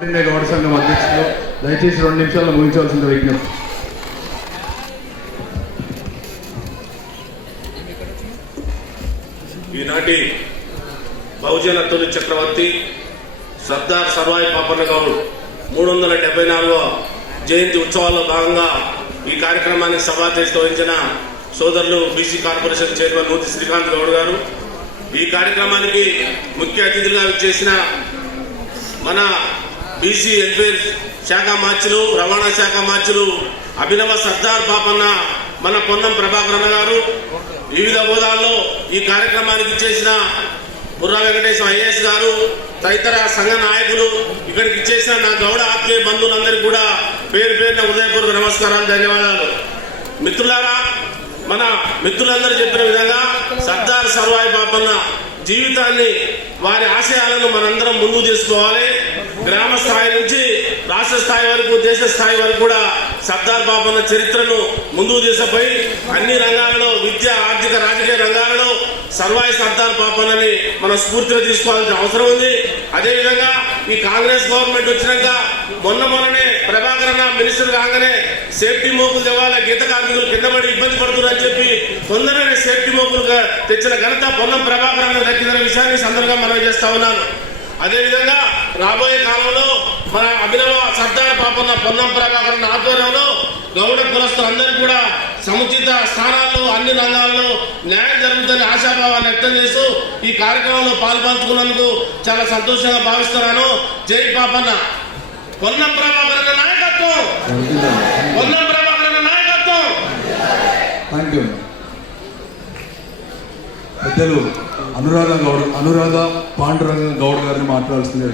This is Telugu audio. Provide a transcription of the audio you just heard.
గౌడ సంఘం అధ్యక్షులు దయచేసి 2 నిమిషాల్లో ముగించాల్సిన విజ్ఞప్తి. ఈనాటి బహుజన తొలి చక్రవర్తి సర్దార్ సర్వాయి పాపన్న గౌడ్ 374వ జయంతి ఉత్సవాల్లో భాగంగా ఈ కార్యక్రమానికి సభాధ్యక్షత వహించిన సోదరులు బీసీ కార్పొరేషన్ చైర్మన్ నూతి శ్రీకాంత్ గౌడ్ గారు, ఈ కార్యక్రమానికి ముఖ్య అతిథులుగా చేసిన మన బీసీ వెల్ఫేర్ శాఖ మార్చులు, రవాణా శాఖ మార్చులు అభినవ సర్దార్ పాపన్న మన పొన్నం ప్రభాకరణ గారు, వివిధ హోదాల్లో ఈ కార్యక్రమానికి చేసిన బుర్రా వెంకటేశ్వర ఐఏఎస్ గారు, తదితర సంఘ నాయకులు, ఇక్కడికి ఇచ్చేసిన నా గౌడ ఆత్మీయ బంధువులందరికీ కూడా పేరు పేరున హృదయపూర్వక నమస్కారాలు, ధన్యవాదాలు. మిత్రులారా, మన మిత్రులందరూ చెప్పిన విధంగా సర్దార్ సర్వాయి పాపన్న జీవితాన్ని, వారి ఆశయాలను మనందరం ముందుకు తీసుకోవాలి. గ్రామ స్థాయి నుంచి రాష్ట్ర స్థాయి వరకు, దేశ స్థాయి వరకు కూడా సర్దార్ పాపన్న చరిత్రను ముందుకు తీసుకుపోయి అన్ని రంగాలలో, విద్య, ఆర్థిక, రాజకీయ రంగాలలో సర్వాయి సర్దార్ పాపన్నని మనం స్ఫూర్తిగా తీసుకోవాల్సిన అవసరం ఉంది. అదేవిధంగా ఈ కాంగ్రెస్ గవర్నమెంట్ వచ్చినాక మొన్ననే ప్రభాకరణ మినిస్టర్ కాగానే సేఫ్టీ మోకులు తెవ్వాలి, గీత కార్మికులు కింద పడి ఇబ్బంది పడుతున్నారని చెప్పి తొందరగానే సేఫ్టీ మోకులుగా తెచ్చిన ఘనత పొన్నం ప్రభాకరణ దక్కిందన్న విషయాన్ని సందర్భంగా మనం చేస్తా ఉన్నాను. అదేవిధంగా రాబోయే కాలంలో మన అభినవ సర్దార్ పాపన్న పొన్నం ప్రభాకరణ ఆధ్వర్యంలో గౌడ కులస్తులందరికీ కూడా సముచిత స్థానాల్లో, అన్ని రంగాల్లో న్యాయం జరుగుతుందని ఆశాభావాన్ని వ్యక్తం చేస్తూ ఈ కార్యక్రమంలో పాల్పంచుకున్నందుకు చాలా సంతోషంగా భావిస్తున్నాను. జై పాపన్న. పొన్నం ప్రభాకరణ నాయకత్వం, పొన్నం ప్రభాకరణ నాయకత్వం. Thank you. పెద్దలు అనురాధ పాండురంగ గౌడ్ గారిని మాట్లాడాల్సిందే.